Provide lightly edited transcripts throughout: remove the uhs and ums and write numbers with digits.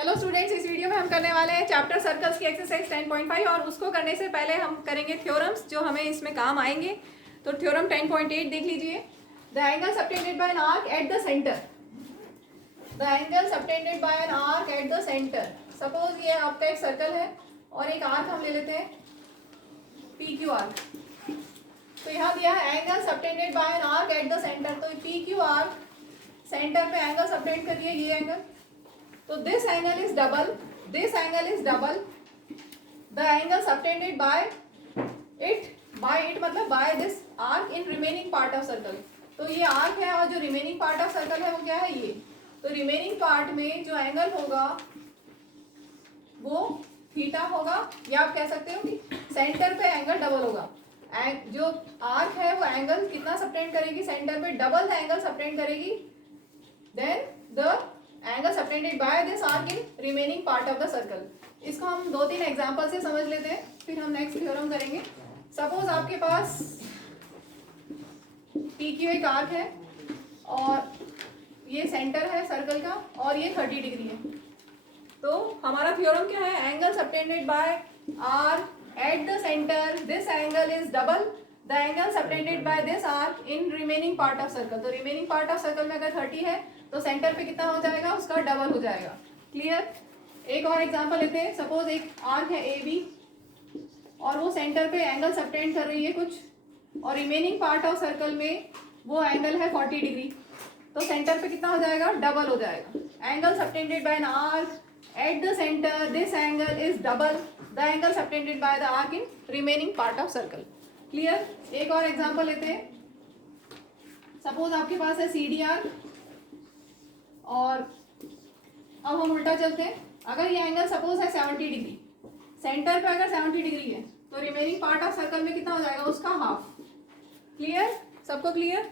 Hello students, इस video में हम करने वाले हैं चैप्टर सर्कल्स की एक्सरसाइज 10.5 और उसको करने से पहले हम करेंगे थ्योरम्स जो हमें इसमें काम आएंगे। तो थ्योरम 10.8 देख लीजिए। The angle subtended bye an arc at the centre, the angle subtended bye an arc at the centre. Suppose ये आपका एक सर्कल है और एक आर्क हम ले लेते हैं पी क्यू आर्क। तो यहाँ दिया है angle subtended bye an arc at the centre. तो पी क्यू आर्क सेंटर पे एंगल सबटेंड करिए, ये angle. So this angle is double, this angle is double, the angle subtended by it मतलब by this arc in remaining part of circle। तो ये arc है और जो remaining part of circle है वो क्या है, ये। तो remaining part में जो angle होगा वो थीटा होगा, या आप कह सकते हो कि सेंटर पे एंगल डबल होगा। जो आर्क है वो एंगल कितना सबटेंड करेगी, सेंटर पे डबल एंगल सबटेंड करेगी। Then the angle subtended by this arc in remaining part of the circle. इसको हम 2-3 एग्जांपल से समझ लेते हैं, फिर हम नेक्स्ट थ्योरम करेंगे। सपोज आपके पास पी क्यू एक आर्क है और ये सेंटर है सर्कल का और ये 30 डिग्री है। तो हमारा थ्योरम क्या है, angle subtended by arc at the centre, this angle is double the angle subtended by this arc in remaining part of circle. तो रिमेनिंग पार्ट ऑफ सर्कल में अगर 30 है तो सेंटर पे कितना हो जाएगा, उसका डबल हो जाएगा। क्लियर। एक और एग्जांपल लेते हैं। सपोज एक आर्क है ए बी और वो सेंटर पे एंगल सबटेंड कर रही है कुछ, और रिमेनिंग पार्ट ऑफ सर्कल में वो एंगल है 40 डिग्री। तो सेंटर पे कितना हो जाएगा, डबल हो जाएगा। Angle subtended bye an arc at the centre, this angle is double the angle subtended by the arc in remaining part of circle. Clear. एक और एग्जांपल लेते हैं। सपोज आपके पास है सी डी आर्क और अब हम उल्टा चलते हैं। अगर ये एंगल सपोज है 70 डिग्री, सेंटर पे अगर 70 डिग्री है तो रिमेनिंग पार्ट ऑफ सर्कल में कितना हो जाएगा, उसका हाफ। क्लियर, सबको क्लियर।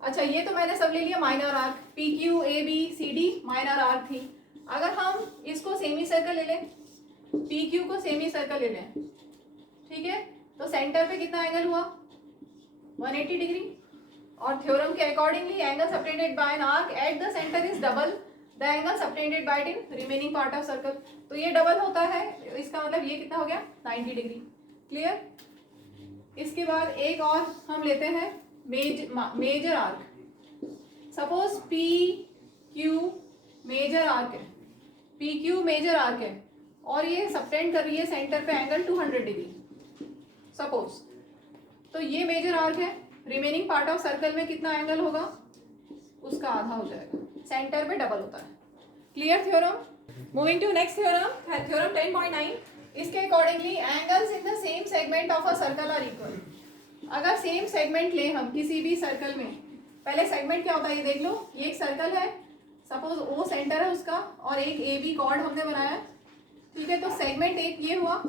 अच्छा, ये तो मैंने सब ले लिया minor arc, P Q A B C D minor arc थी। अगर हम इसको सेमी सर्कल ले लें, पी क्यू को सेमी सर्कल ले लें, ठीक है, तो सेंटर पे कितना एंगल हुआ, 180 डिग्री। और थ्योरम के accordingly angle subtended bye an arc at the centre is double the angle subtended bye it in remaining part of circle. तो ये डबल होता है, इसका मतलब ये कितना हो गया, 90 डिग्री। क्लियर। इसके बाद एक और हम लेते हैं major arc. Suppose P Q major arc है, पी क्यू मेजर आर्क है और ये सबटेंड कर रही है सेंटर पे एंगल 200 डिग्री सपोज। तो ये मेजर आर्क है, रिमेनिंग पार्ट ऑफ सर्कल में कितना एंगल होगा, उसका आधा हो जाएगा, सेंटर पे डबल होता है। Clear theorem. Moving to next theorem, theorem 10.9। इसके accordingly angles in the same segment of a circle are equal. अगर सेम सेगमेंट ले हम किसी भी सर्कल में, पहले सेगमेंट क्या होता है ये देख लो। ये एक सर्कल है, सपोज ओ सेंटर है उसका और एक ए बी कॉर्ड हमने बनाया, ठीक है। तो सेगमेंट एक ये हुआ,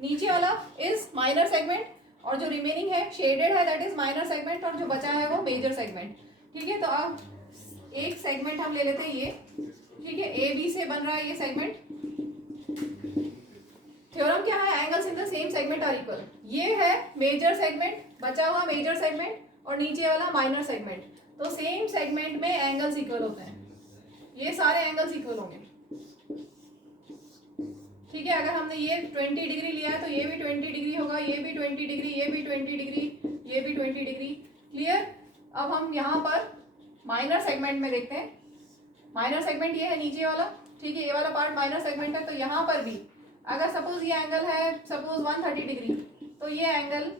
नीचे वाला इज माइनर सेगमेंट और जो रिमेनिंग है शेडेड है दैट इज माइनर सेगमेंट, और जो बचा है वो मेजर सेगमेंट, ठीक है। तो अब एक सेगमेंट हम ले लेते हैं ये, ठीक है, ए बी से बन रहा है ये सेगमेंट। थ्योरम क्या है, angles in the same segment are equal. ये है मेजर सेगमेंट, बचा हुआ मेजर सेगमेंट और नीचे वाला माइनर सेगमेंट। तो सेम सेगमेंट में एंगल्स इक्वल होते हैं, ये सारे एंगल्स इक्वल होंगे, ठीक है। अगर हमने ये 20 डिग्री लिया है तो ये भी 20 डिग्री होगा, ये भी 20 डिग्री, ये भी 20 डिग्री, ये भी 20 डिग्री। क्लियर। अब हम यहाँ पर माइनर सेगमेंट में देखते हैं। माइनर सेगमेंट ये है नीचे वाला, ठीक है, ये वाला पार्ट माइनर सेगमेंट है। तो यहाँ पर भी अगर सपोज ये एंगल है सपोज 130 डिग्री, तो ये एंगल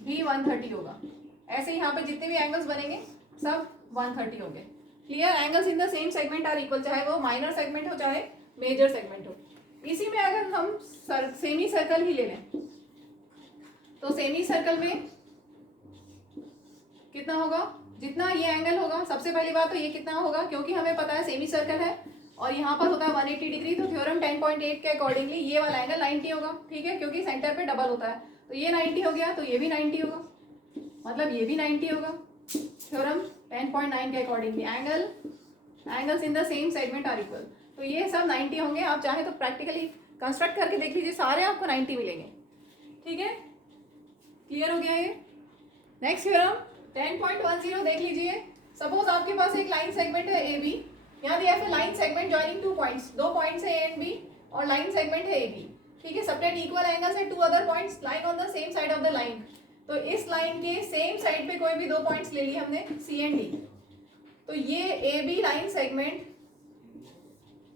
भी 130 होगा। ऐसे यहाँ पे जितने भी एंगल्स बनेंगे सब 130 होंगे। Clear. Angles in the same segment are equal, चाहे वो माइनर सेगमेंट हो चाहे मेजर सेगमेंट हो। इसी में अगर हम सेमी सर्कल ही ले लें तो सेमी सर्कल में कितना होगा, जितना ये एंगल होगा, सबसे पहली बात तो ये कितना होगा, क्योंकि हमें पता है सेमी सर्कल है और यहाँ पर होता है 180 डिग्री। तो थ्योरम 10.8 के अकॉर्डिंगली ये वाला एंगल 90 होगा, ठीक है, क्योंकि सेंटर पे डबल होता है। तो ये 90 हो गया, तो ये भी 90 होगा, मतलब ये भी 90 होगा। थ्योरम 10.9 के accordingly angles in the same segment are equal. तो ये सब 90 होंगे। आप चाहे तो प्रैक्टिकली कंस्ट्रक्ट करके देख लीजिए, सारे आपको 90 मिलेंगे, ठीक है। क्लियर हो गया ये। नेक्स्ट थ्योरम 10.10 देख लीजिए। सपोज आपके पास एक लाइन सेगमेंट है ए बी यहाँ दिया है line segment joining two points, दो पॉइंट्स है ए एंड बी और लाइन सेगमेंट है ए बी, ठीक है। सबटेंड इक्वल एंगल्स है two other points lying on the same side of the line. तो इस लाइन के सेम साइड पे कोई भी दो पॉइंट्स ले लिए हमने सी एंड डी। तो ये ए बी लाइन सेगमेंट,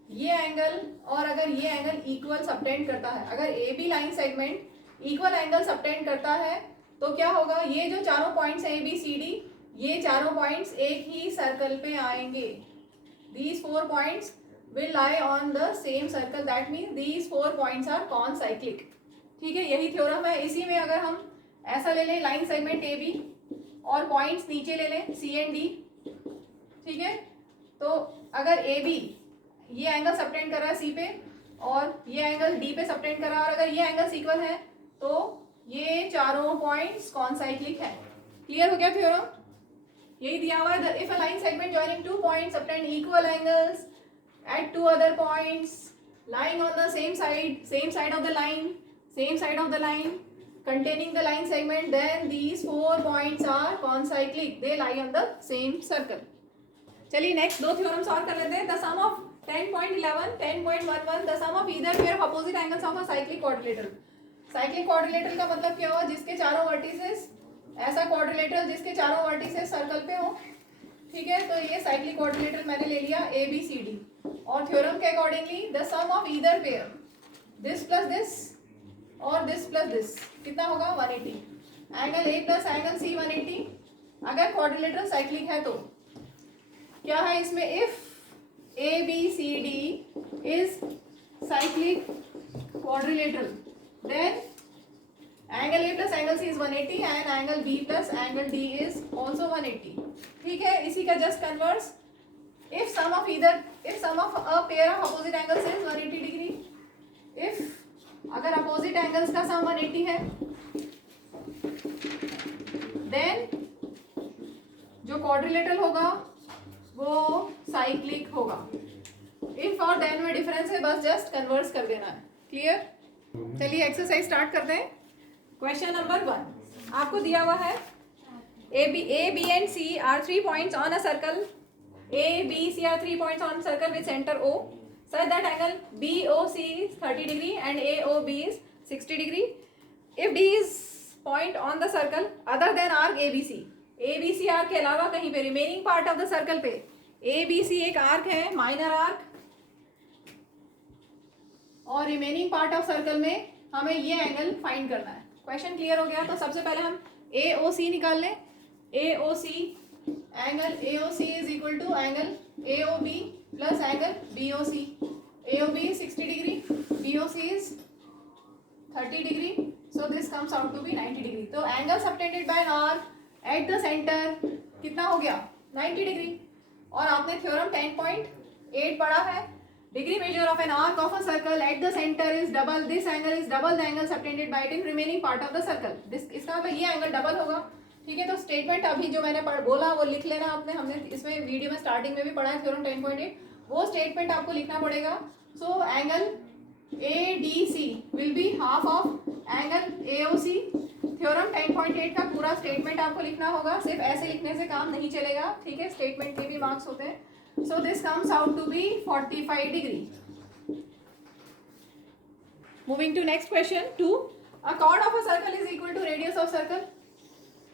ये एंगल और अगर ये एंगल इक्वल सबटेंड करता है, अगर A B line segment equal angle subtend करता है तो क्या होगा, ये जो चारों पॉइंट्स है ए बी सी डी, ये चारों पॉइंट्स एक ही सर्कल पे आएंगे। These 4 points will lie on the same circle. That means these 4 points are concyclic. ठीक है, यही थ्योरम है। इसी में अगर हम ऐसा ले लें लाइन सेगमेंट ए बी और पॉइंट्स नीचे ले लें सी एंड डी, ठीक है। तो अगर ए बी ये एंगल सबटेंड कर रहा है सी पे और ये एंगल डी पे सबटेंड कर रहा है और अगर ये एंगल्स इक्वल है तो ये चारों पॉइंट्स कॉन्साइक्लिक है। क्लियर हो गया थ्योरम? यही दिया हुआ है। If a line segment joining two points subtend equal angles at two other points lying on the same side of the line containing the line segment, then these 4 points are concyclic, they lie on the same circle. चलिए next दो theorems और कर लेते हैं। The sum of 10.11 10.11 the sum of either pair of opposite angles of a cyclic quadrilateral. Cyclic quadrilateral का मतलब क्या हुआ, जिसके चारों वर्टिसेस, ऐसा क्वाड्रिलेटरल जिसके चारों वर्टिसेस सर्कल पे हो, ठीक है। तो ये साइक्लिक क्वाड्रिलेटरल मैंने ले लिया ए बी सी डी और थ्योरम के accordingly the sum of either pair this plus this और दिस प्लस दिस कितना होगा 180। Angle A plus angle C 180 अगर क्वाड्रिलेटरल साइक्लिक है तो क्या है इसमें, if A B C D is cyclic quadrilateral then angle A plus angle C is 180 and angle B plus angle D is also 180, ठीक है। इसी का just converse, if sum of a pair of opposite angles is 180 degree, if अगर opposite angles का sum 180 है then जो quadrilateral होगा वो cyclic होगा। if और then में difference है, बस just converse कर देना है। क्लियर? चलिए एक्सरसाइज स्टार्ट करते हैं। क्वेश्चन नंबर 1 आपको दिया हुआ है A, B and C are 3 points on a circle. A, B, C are 3 points on circle with center O, such that angle BOC is 30 degree and AOB is 60 degree. If D is point on the circle other than arc ABC, ABC arc के अलावा कहीं पे remaining part of the circle पे ABC एक arc है, minor arc, और remaining part of circle में हमें ये angle find करना है। क्वेश्चन क्लियर हो गया? तो सबसे पहले हम AOC निकाल लें। AOC angle AOC is equal to angle AOB plus angle BOC। AOB is 60 degree, BOC is 30 degree, so this comes out to be 90 degree. तो angle subtended by arc at the centre कितना हो गया 90 degree. और आपने theorem 10.8 पढ़ा है, degree measure of an arc of a circle at the centre is double, this angle is double the angle subtended bye it in remaining part of the circle. इसका मतलब ये एंगल डबल होगा, ठीक है। तो statement अभी जो मैंने बोला वो लिख लेना आपने, हमने इसमें वीडियो में स्टार्टिंग में भी पढ़ा है थ्योरम 10.8, वो स्टेटमेंट आपको लिखना पड़ेगा। So angle ADC will be half of angle AOC। Theorem 10.8 का पूरा स्टेटमेंट आपको लिखना होगा, सिर्फ ऐसे लिखने से काम नहीं चलेगा, ठीक है। स्टेटमेंट के भी मार्क्स होते हैं। So this comes out to be 45 degree. Moving to next question 2, a chord of a circle is equal to radius of circle.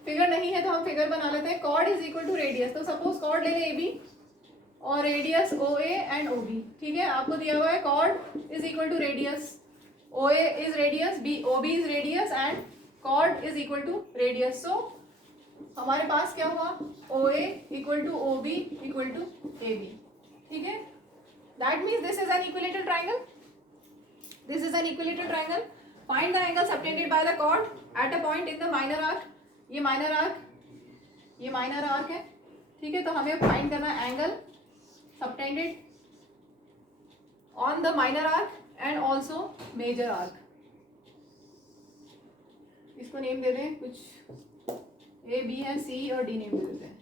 Figure नहीं है तो हम फिगर बना लेते हैं। Chord is equal to radius, तो सपोज कॉर्ड ले लें AB और रेडियस OA एंड OB, ठीक है। आपको दिया हुआ है chord is equal to radius, OA is radius, OB is radius and chord is equal to radius. So हमारे पास क्या हुआ, OA equal to OB equal to AB, ठीक है। That means this is an equilateral triangle, this is an equilateral triangle. Find the angle subtended by the chord at a point in the minor arc. ये minor arc है, ठीक है। तो हमें find करना है angle subtended on the minor arc and also major arc. इसको name दे दें कुछ, A, B है, C और D नेम दे देते हैं,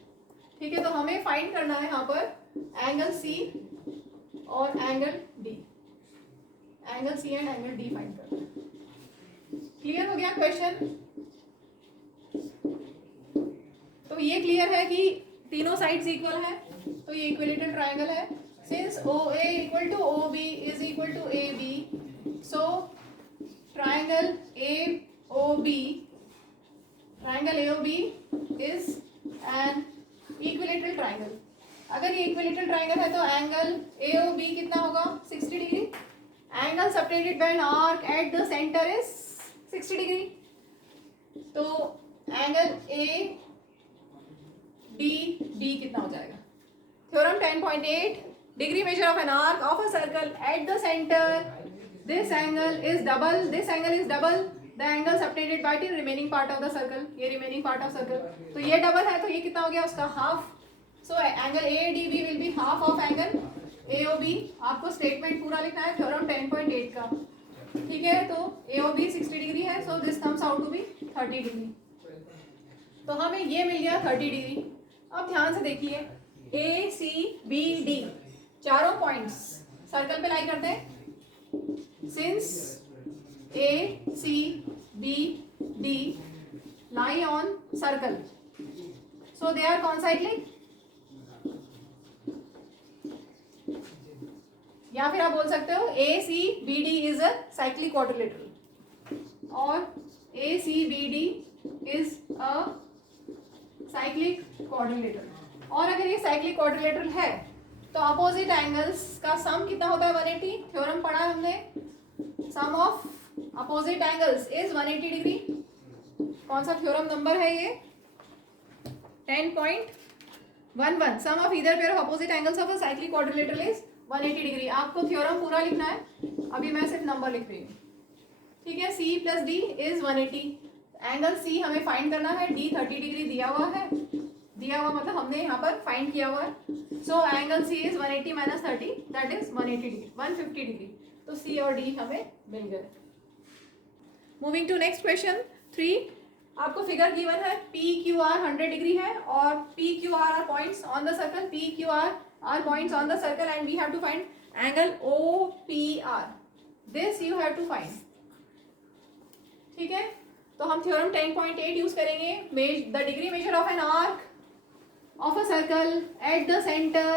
ठीक है। तो हमें फाइंड करना है यहाँ पर एंगल C और angle D, angle C and angle D find करना है। क्लियर हो गया क्वेश्चन? तो ये क्लियर है कि तीनों साइड्स इक्वल है, तो ये इक्विलेटरल ट्राइंगल है। since OA equal to OB is equal to AB, so triangle AOB is an equilateral triangle. अगर ये इक्विलेटरल ट्राइंगल है तो एंगल AOB कितना होगा 60 degree. Angle subtended bye an arc at the centre is 60 degree. तो angle ADB कितना हो जाएगा. Theorem 10.8 degree measure of an arc of a circle at the center. This angle is double the angle subtended by the remaining part of the circle. ये remaining part of circle. तो ये double है तो ये कितना हो गया उसका half. So angle ADB will be half of angle AOB. आपको स्टेटमेंट पूरा लिखना है थ्योरम 10.8 का. ठीक है. तो AOB 60 डिग्री है. So this comes out to be 30 degree. तो हमें ये मिल गया 30 डिग्री. अब ध्यान से देखिए ACBD चारों पॉइंट्स सर्कल पे लाई करते हैं. Since ACBD lie on circle, so they are concyclic. या फिर आप बोल सकते हो ACBD is a cyclic quadrilateral और ACBD is a cyclic quadrilateral. और अगर ये cyclic quadrilateral है तो अपोजिट एंगल्स का सम कितना होता है 180. थ्योरम पढ़ा हमने. Sum of opposite angles is 180 degree. कौन सा थ्योरम नंबर है ये 10.11. Sum of either pair of opposite angles of a cyclic quadrilateral is 180 degree. आपको थ्योरम पूरा लिखना है. अभी मैं सिर्फ नंबर लिख रही हूँ. ठीक है. C + D is 180. Angle C हमें फाइंड करना है. D 30 डिग्री दिया हुआ है. दिया हुआ मतलब हमने यहाँ पर फाइंड किया हुआ है. So angle C is 180 - 30 that is 180 degree 150 degree. तो C और D हमें मिल गए. Moving to next question 3. आपको फिगर गिवन है PQR 100 डिग्री है और PQR are points on the circle. PQR are points on the circle and we have to find angle OPR. This you have to find. ठीक है. तो हम theorem 10.8 use करेंगे. The degree measure of an arc of a circle at the center.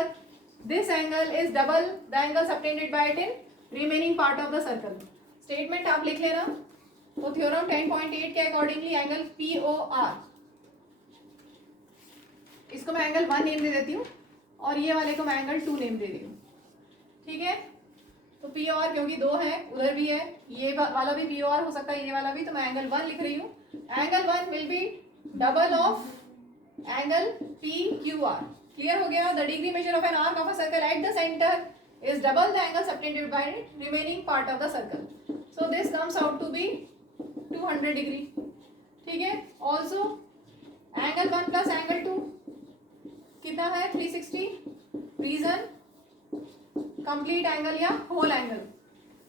This angle is double the angle subtended by it in remaining part of the circle. Statement आप लिख लेना. तो theorem 10.8 के accordingly angle POR, इसको मैं angle 1 name दे देती हूँ और ये वाले को मैं एंगल 2 नेम दे रही हूँ. ठीक है. तो POR क्योंकि 2 है उधर भी है, ये वाला भी POR हो सकता है, ये वाला भी. तो मैं एंगल 1 लिख रही हूँ. Angle 1 will be double of angle PQR. Clear हो गया. The degree measure of an arc of a circle at the centre is double the angle subtended by remaining part of the circle. So this comes out to be 200 degree. ठीक है. Also angle 1 plus angle 2 कितना है 360. Reason complete angle या whole angle.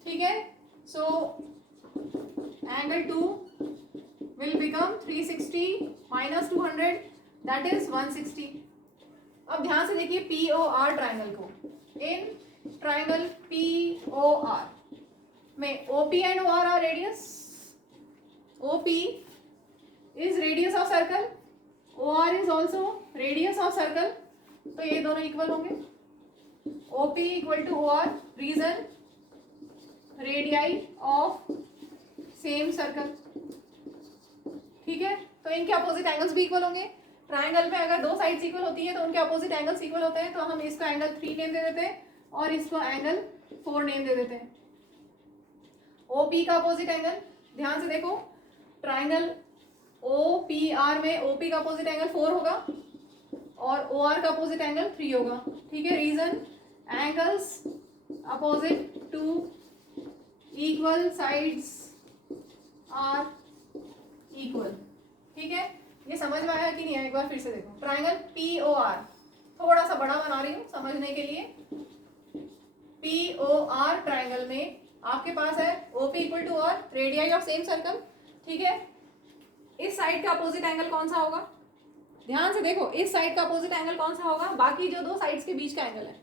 ठीक है. So angle 2 will become 360 minus 200 that is 160. अब ध्यान से देखिए POR ट्राइंगल को. इन ट्राइंगल POR में OP and OR are radius. OP is radius of circle. OR is also radius of circle. तो ये दोनों इक्वल होंगे. OP equal to OR. Reason radii of same circle. ठीक है. तो इनके अपोजिट एंगल्स भी इक्वल होंगे. ट्राइंगल में अगर 2 साइड्स इक्वल होती है तो उनके अपोजिट एंगल्स इक्वल होते हैं. तो हम इसको एंगल 3 नेम दे देते हैं और इसको एंगल 4 नेम दे देते हैं. OP का अपोजिट एंगल ध्यान से देखो. ट्राइंगल OPR में OP का अपोजिट एंगल 4 होगा और OR का अपोजिट एंगल 3 होगा. ठीक है. Reason angles opposite to equal sides are equal. ठीक है. ये समझ में आया कि नहीं आया एक बार फिर से देखो. ट्राइंगल POR थोड़ा सा बड़ा बना रही हूँ समझने के लिए. POR ट्राइंगल में आपके पास है OP equal to OR radii of same circle. ठीक है. इस साइड का अपोजिट एंगल कौन सा होगा. ध्यान से देखो. इस साइड का अपोजिट एंगल कौन सा होगा. बाकी जो 2 साइड्स के बीच का एंगल है,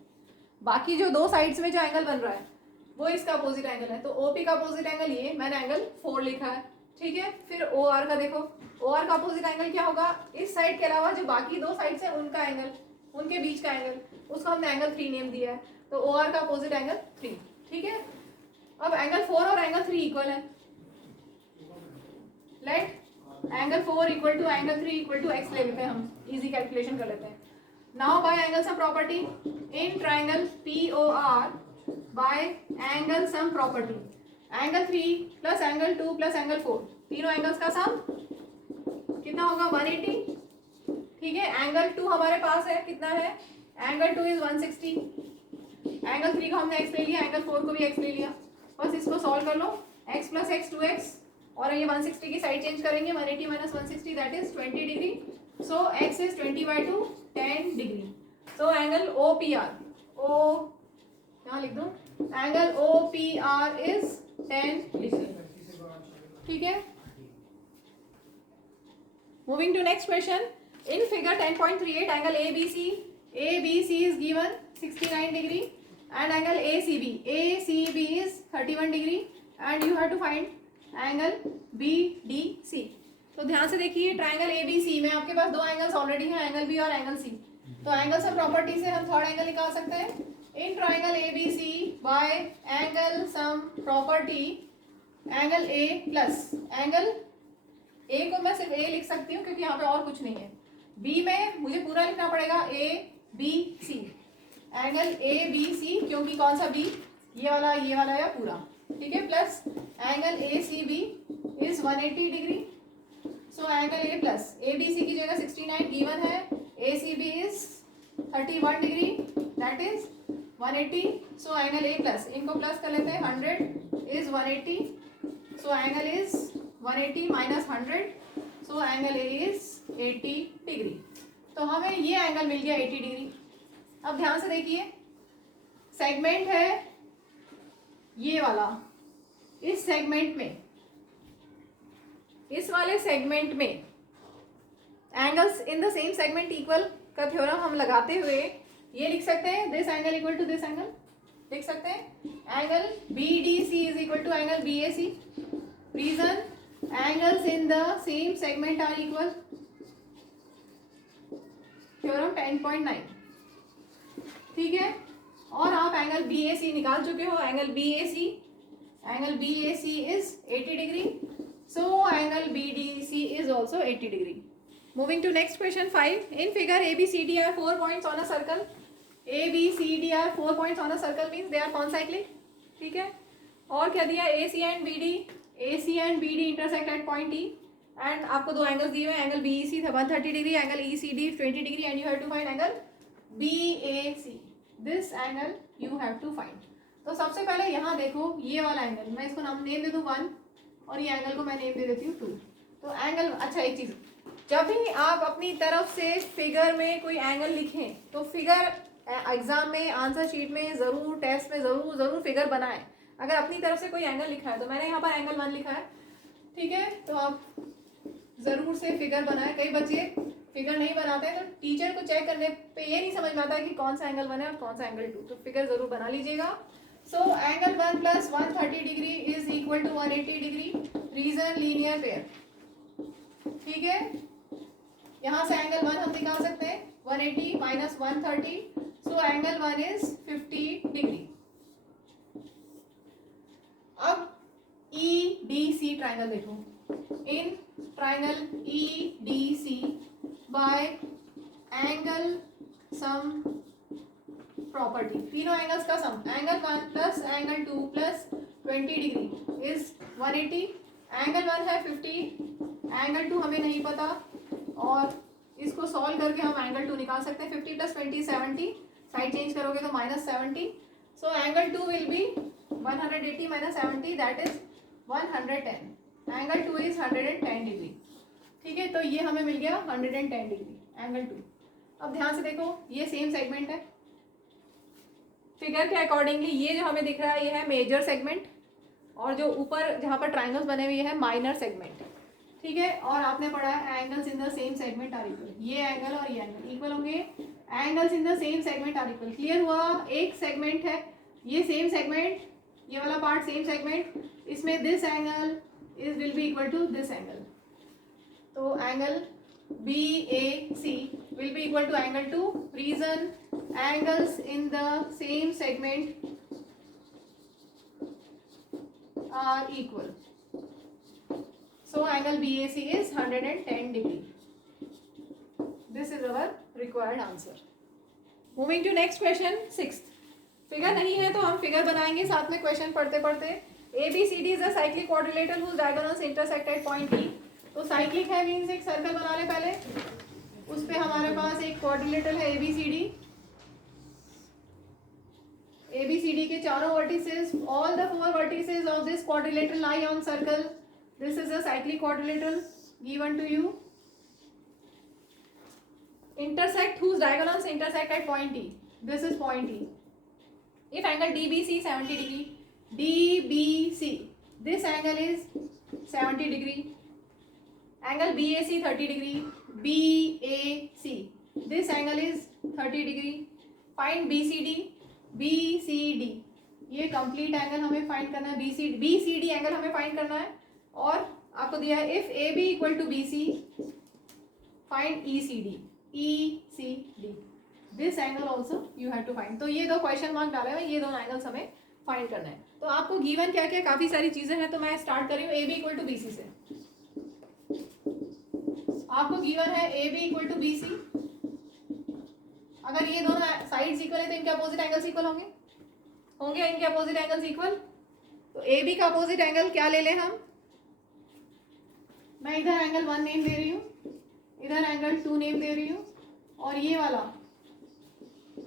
बाकी जो 2 साइड्स में जो एंगल बन रहा है वो इसका अपोजिट एंगल है. तो OP का अपोजिट एंगल ये मैंने एंगल 4 लिखा है. ठीक है. फिर OR का देखो. OR का अपोजिट एंगल क्या होगा. इस साइड के अलावा जो बाकी 2 साइड्स है उनका एंगल, उनके बीच का एंगल, उसको हमने एंगल 3 नेम दिया है. तो ओ आर का अपोजिट एंगल 3, ठीक है। अब एंगल 4 और एंगल 3 इक्वल है, let angle 4 equal to angle 3 equal to x ले लेते हैं, हम इजी कैलकुलेशन कर लेते हैं। Now by angle sum property in triangle P O R by angle sum property, angle 3 plus angle 2 plus angle 4, तीनों angles का सम कितना होगा 180, ठीक है। एंगल 2 हमारे पास है, कितना है, एंगल 2 इज 160, एंगल 3 को हमने एक्स ले लिया, एंगल 4 को भी एक्स ले लिया, बस इसको सॉल्व कर लो, x प्लस एक्स 2x, और ये 160 की साइड चेंज करेंगे, 180 minus 160 that is 20 degree, so x is 20/2 10 degree, so angle O P R, O यहाँ लिख दो, angle O P R is 10 degree, ठीक है। Moving to next question, in figure 10.38 angle ABC is given 69 degree and angle ACB is 31 degree and you have to find angle BDC। तो ध्यान से देखिए, triangle ABC में आपके पास दो angles already हैं, एंगल B और एंगल C, तो एंगल सम प्रॉपर्टी से हम थर्ड एंगल निकाल सकते हैं। In triangle ABC bye angle sum property angle A plus angle A को मैं सिर्फ A लिख सकती हूँ क्योंकि यहाँ पे और कुछ नहीं है, B में मुझे पूरा लिखना पड़ेगा ABC, एंगल ABC, क्योंकि कौन सा B, ये वाला या पूरा, ठीक है, plus angle ACB is 180 degree, so angle A plus ABC की जगह 69 गिवन है, ACB is 31 degree that is 180, so angle A plus, इनको प्लस कर लेते हैं, 100 is 180, so angle is 180 minus 100, so angle A is 80 degree, तो हमें ये एंगल मिल गया 80 डिग्री। अब ध्यान से देखिए, सेगमेंट है ये वाला, इस सेगमेंट में, इस वाले सेगमेंट में angles in the same segment equal का थ्योरम हम लगाते हुए ये लिख सकते हैं, this angle equal to this angle, लिख सकते हैं angle BDC is equal to angle BAC, reason angles in the same segment are equal, theorem 10.9, ठीक है। और आप एंगल BAC निकाल चुके हो, angle BAC is 80 degree, so angle BDC is also 80 degree. Moving to next question 5, in figure ABCD are 4 points on a circle, ABCD are 4 points on a circle means they are concyclic, ठीक है। और क्या दिया, AC and BD intersect at point E, and आपको दो angles दिए हुए, angle BEC था 130 degree, angle ECD 20 degree, and you have to find angle BAC, this angle you have to find. तो सबसे पहले यहाँ देखो, ये वाला एंगल, मैं इसको नाम नेम दे दूँ 1 और ये एंगल को मैं नेम दे देती हूँ 2। तो एंगल, अच्छा एक चीज़, जब भी आप अपनी तरफ से फिगर में कोई एंगल लिखें तो फिगर एग्जाम में, आंसर शीट में ज़रूर, टेस्ट में ज़रूर फिगर बनाएं। अगर अपनी तरफ से कोई एंगल लिखा है, तो मैंने यहाँ पर एंगल 1 लिखा है, ठीक है, तो आप ज़रूर से फिगर बनाएं। कई बच्चे फिगर नहीं बनाते हैं, तो टीचर को चेक करने पे ये नहीं समझ में आता है कि कौन सा एंगल 1 है और कौन सा एंगल 2, तो फिगर ज़रूर बना लीजिएगा। So angle 1 plus 130 degree is equal to 180 degree, reason linear pair, ठीक है। यहाँ से एंगल 1 हम निकाल सकते हैं, 180 minus 130, so angle 1 is 50 degree. अब EDC ट्राइंगल देखो, in triangle EDC by angle sum property, तीनों एंगल्स का sum, angle 1 plus angle 2 plus 20 degree is 180, angle 1 है 50, एंगल 2 हमें नहीं पता, और इसको सॉल्व करके हम एंगल 2 निकाल सकते हैं, 50 प्लस 20 70, साइड चेंज करोगे तो minus 70, so angle 2 will be 180 minus 70 that is 110, angle 2 is 110 degree, ठीक है। तो ये हमें मिल गया 110 डिग्री एंगल 2। अब ध्यान से देखो, ये सेम सेगमेंट है, फिगर के अकॉर्डिंगली ये जो हमें दिख रहा है ये है मेजर सेगमेंट, और जो ऊपर जहाँ पर ट्राइंगल्स बने हुए है माइनर सेगमेंट, ठीक है। और आपने पढ़ा है angles in the same segment are equal, ये एंगल और ये एंगल इक्वल होंगे, angles in the same segment are equal, clear हुआ। एक सेगमेंट है, ये सेम सेगमेंट, ये वाला पार्ट सेम सेगमेंट, इसमें this angle is will be equal to this angle, तो angle BAC will be equal to angle 2. Reason, angles in the same segment are equal. So angle BAC is 110 degree. This is our required answer. Moving to next question, 6th. Figure नहीं है तो हम figure बनाएंगे साथ में question पढ़ते पढ़ते. ABCD is a cyclic quadrilateral whose diagonals intersect at point E. तो साइक्लिक है मीन्स एक सर्कल बना ले पहले. उस पे हमारे पास एक क्वाड्रिलेटरल है ABCD. ABCD के चारों vertices, all the 4 vertices of this quadrilateral lie on circle. This is a cyclic quadrilateral given to you. Intersect, whose diagonals intersect at point E. This is point E. If angle DBC 70 degree, DBC, this angle is 70 degree. Angle BAC 30 degree, BAC, this angle is 30 degree. Find BCD, BCD, ये complete angle हमें find करना है. BCD angle हमें find करना है. और आपको दिया है if AB equal to BC, find ECD. ECD, this angle also you have to find. तो ये दो क्वेश्चन मार्क डाले हुए, ये दोनों एंगल्स हमें फाइंड करना है. तो आपको गिवन क्या क्या काफी सारी चीजें हैं. तो मैं स्टार्ट कर रही हूँ AB इक्वल टू BC से. आपको गिवन है AB इक्वल टू BC. अगर ये दोनों साइड्स इक्वल है तो इनके अपोजिट एंगल्स इक्वल होंगे. इनके अपोजिट एंगल्स इक्वल. तो AB का अपोजिट एंगल क्या ले लें हम. मैं इधर एंगल 1 नेम दे रही हूँ, इधर एंगल 2 नेम दे रही हूँ, और ये वाला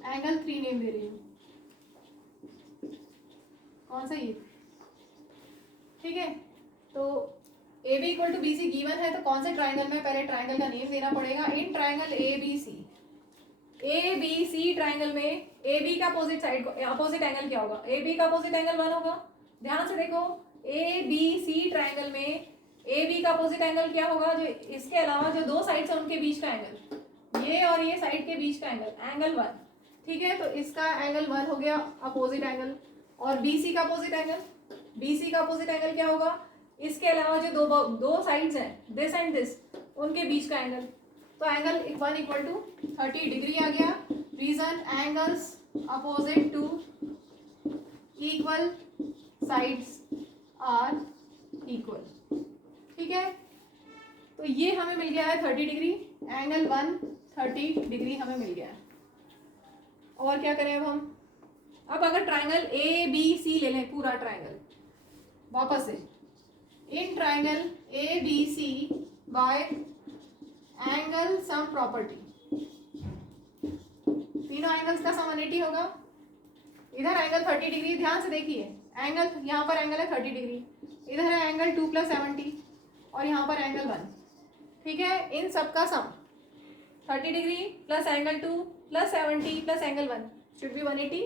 एंगल 3 नेम दे रही हूँ. कौन सा ये. ठीक है. तो AB equal to BC given है तो कौन से ट्राइंगल में, पहले ट्राइंगल का नेम देना पड़ेगा. इन ट्राइंगल ABC ट्राइंगल में AB का अपोजिट साइड अपोजिट एंगल क्या होगा. AB का अपोजिट एंगल 1 होगा. ध्यान से देखो, ABC ट्राइंगल में AB का अपोजिट एंगल क्या होगा. जो इसके अलावा जो दो साइड्स हैं उनके बीच का एंगल, ये और ये साइड के बीच का एंगल, एंगल 1. ठीक है. तो इसका एंगल 1 हो गया अपोजिट एंगल. और BC का अपोजिट एंगल क्या होगा. इसके अलावा जो दो साइड्स हैं, दिस एंड दिस, उनके बीच का एंगल. तो एंगल 1 इक्वल टू 30 डिग्री आ गया. Reason, angles opposite to equal sides are equal. ठीक है. तो ये हमें मिल गया है 30 डिग्री. एंगल 1 30 डिग्री हमें मिल गया है. और क्या करें अब हम. अब अगर ट्राइंगल ABC ले लें, पूरा ट्राइंगल वापस से. In triangle ABC bye angle sum property, तीनों एंगल्स का सम 180 होगा. इधर एंगल 30 डिग्री, ध्यान से देखिए, एंगल यहाँ पर एंगल है 30 डिग्री, इधर है एंगल 2 + 70 और यहाँ पर एंगल 1. ठीक है. इन सब का सम 30 degree plus angle 2 plus 70 plus angle 1 should be 180.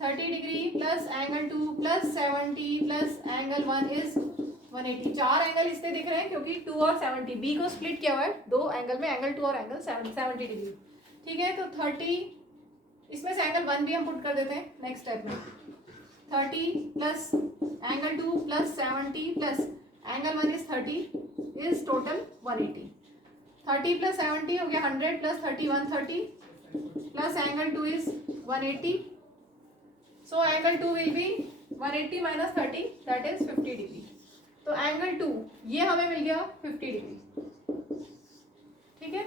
30 degree plus angle 2 plus 70 plus angle 1 is 180. 4 angle इससे दिख रहे हैं क्योंकि 2 और 70, बी को स्प्लिट किया हुआ है दो एंगल में, एंगल 2 और एंगल 70 डिग्री. ठीक है. तो 30, इसमें से एंगल 1 भी हम पुट कर देते हैं नेक्स्ट स्टेप में. 30 plus angle 2 plus 70 plus angle 1 is 30 is total 180. 30 plus 70 हो गया 100 plus 30 130 plus angle 2 is 180. So angle 2 will be 180 minus 30, that is 50 degree. तो एंगल 2 ये हमें मिल गया 50 डिग्री. ठीक है.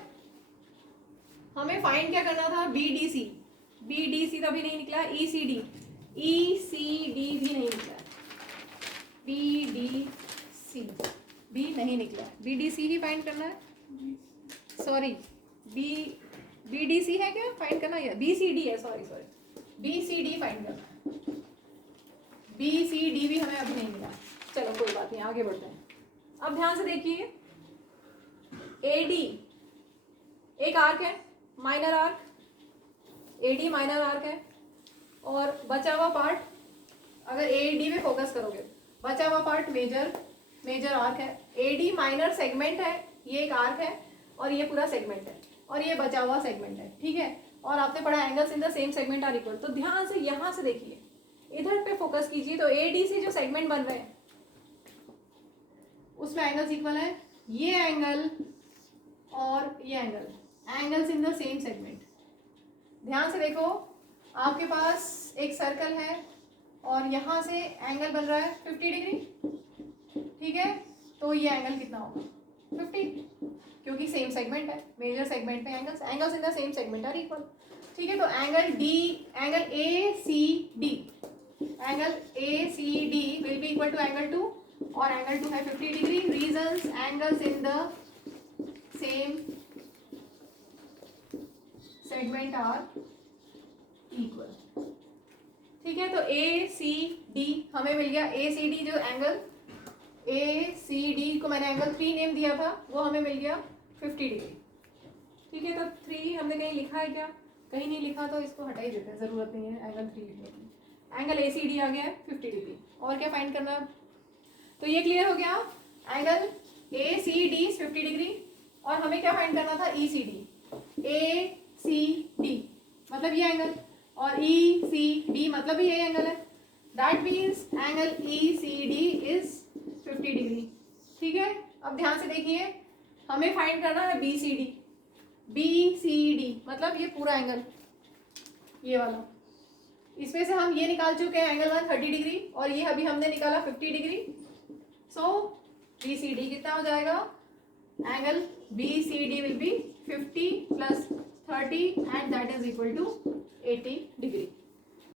हमें फाइंड क्या करना था. BDC तो अभी नहीं निकला. ECD भी नहीं निकला. BDC भी नहीं निकला. BDC ही फाइंड करना है. सॉरी, BDC है क्या फाइंड करना, या BCD है. सॉरी BCD फाइंड करना है. BCD भी हमें अभी नहीं मिला. चलो कोई बात नहीं, आगे बढ़ते हैं. अब ध्यान से देखिए, AD एक आर्क है, minor arc. AD minor arc है और बचा हुआ पार्ट, अगर AD में फोकस करोगे, बचा हुआ पार्ट मेजर आर्क है. AD माइनर सेगमेंट है, ये एक आर्क है और ये पूरा सेगमेंट है और ये बचा हुआ सेगमेंट है. ठीक है. और आपने पढ़ा angles in the same segment are equal. तो ध्यान से यहाँ से देखिए, इधर पे फोकस कीजिए. तो AD से जो सेगमेंट बन रहे हैं उसमें एंगल्स इक्वल है. ये एंगल और ये angles in the same segment. ध्यान से देखो, आपके पास एक सर्कल है और यहाँ से एंगल बन रहा है 50 डिग्री, ठीक है। तो ये एंगल कितना होगा 50, क्योंकि सेम सेगमेंट है। मेजर सेगमेंट में angles in the same segment are equal, ठीक है। तो angle A C D will be equal to angle 2, और एंगल 2 है 50 degree. Reasons angles in the same segment are equal, ठीक है। तो ए सी डी हमें मिल गया। ए सी डी जो एंगल ए सी डी को मैंने एंगल 3 नेम दिया था, वो हमें मिल गया 50 डिग्री, ठीक है। तो 3 हमने कहीं लिखा है क्या? कहीं नहीं लिखा, तो इसको हटा ही देते हैं, ज़रूरत नहीं है एंगल 3 लिखने की। एंगल ए सी डी आ गया है 50 डिग्री। और क्या फाइंड करना है? तो ये क्लियर हो गया, angle A C D 50 degree. और हमें क्या फाइंड करना था? ई सी डी। ए सी डी मतलब ये एंगल, और ई सी डी मतलब भी ये एंगल है। That means angle E C D is 50 degree, ठीक है। अब ध्यान से देखिए, हमें फाइंड करना है B C D. B C D मतलब ये पूरा एंगल, ये वाला। इसमें से हम ये निकाल चुके हैं एंगल 1 30 डिग्री, और ये अभी हमने निकाला 50 degree. So B C D कितना हो जाएगा? Angle B C D will be 50 + 30 and that is equal to 80 degree.